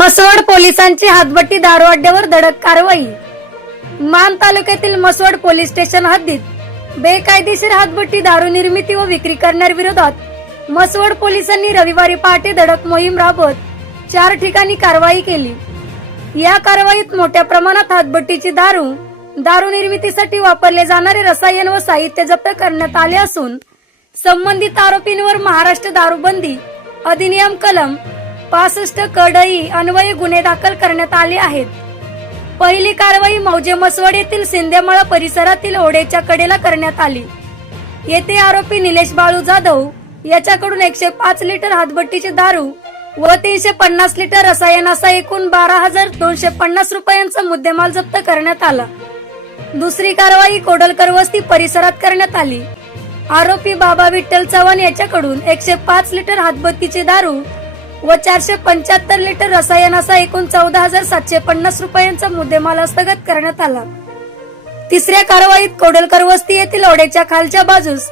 मसवड पोलिसांची हातभट्टी दारू अड्ड्यावर धडक कारवाई। मान तालुक्यातील मसवड पोलीस स्टेशन हद्दीत बेकायदेशीर हातभट्टी दारू निर्मिती व विक्री करण्याविरोधात मसवड पोलिसांनी रविवारी पहाटे धडक मोहीम राबवत 4 ठिकाणी कारवाई केली। या कारवाईत मोठ्या प्रमाणात हातभट्टीची दारू निर्मितीसाठी वापरले जाणारे रसायन व साहित्य जप्त करण्यात आले असून संबंधित आरोपींवर महाराष्ट्र दारूबंदी अधिनियम कलम 65 कडई अन्वये गुन्हे दाखल करण्यात आले आहेत। पहिली कारवाई मौजे मसवड येथील सिंदेमळा परिसरातील ओढेच्या कडेला करण्यात आली। येथे आरोपी निलेश बाळू जाधव याच्याकडून 105 लिटर हातभट्टीची दारू व 350 लिटर रसायन असा एकूण 12,250 रुपयांचा मुद्देमाल जप्त करण्यात आला। दुसरी कारवाई कोडलकर वस्ती परिसरात करण्यात आली। आरोपी बाबा विठ्ठल चव्हाण याच्याकडून 105 लिटर हातभट्टीची दारू व 475 लिटर रसायन असा एकूण 14,750 रुपयांचा मुद्देमाल हस्तगत करण्यात आला। तिसऱ्या कारवाईत कोडलकर वस्ती येथील ओढ्याच्या खालच्या बाजूस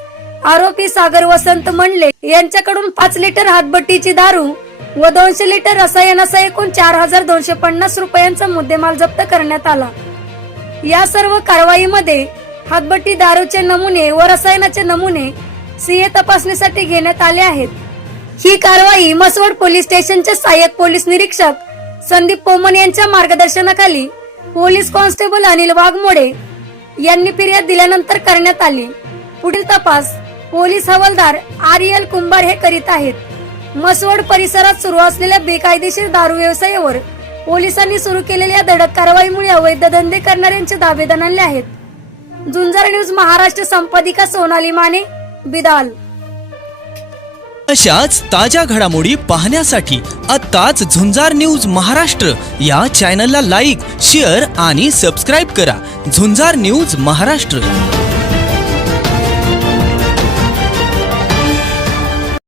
आरोपी सागर वसंत मंडले यांच्याकडून 5 लिटर हातभट्टीची दारू व 200 लिटर रसायन असा एकूण 4,250 रुपयांचा मुद्देमाल जप्त करण्यात आला। या सर्व कारवाईमध्ये हातभट्टी दारूचे नमुने व रसायनाचे नमुने सीए तपासणीसाठी घेण्यात आले आहेत। ही कारवाई मसवड पोलीस स्टेशनचे सहाय्यक पोलीस निरीक्षक संदीप पोमन यांच्या मार्गदर्शनाखाली पोलीस कॉन्स्टेबल अनिल वाघमोडे यांनी फिर्याद दिल्यानंतर करण्यात आली। पुढील तपास पोलीस हवालदार आर्यल कुंभार हे करीत आहेत। मसवड परिसरात सुरू असलेल्या बेकायदेशीर दारू व्यवसायावर पोलिसांनी सुरू केलेल्या धडक कारवाईमुळे अवैध धंदे करणाऱ्यांचे दावे दणाणले आहेत। झुंजार न्यूज महाराष्ट्र संपादिका सोनाली माने, बिदाल। अशाच ताज्या घडामोडी पाहण्यासाठी आत्ताच झुंजार न्यूज महाराष्ट्र या चॅनलला लाईक, शेअर आणि सबस्क्राईब करा। झुंजार न्यूज महाराष्ट्र।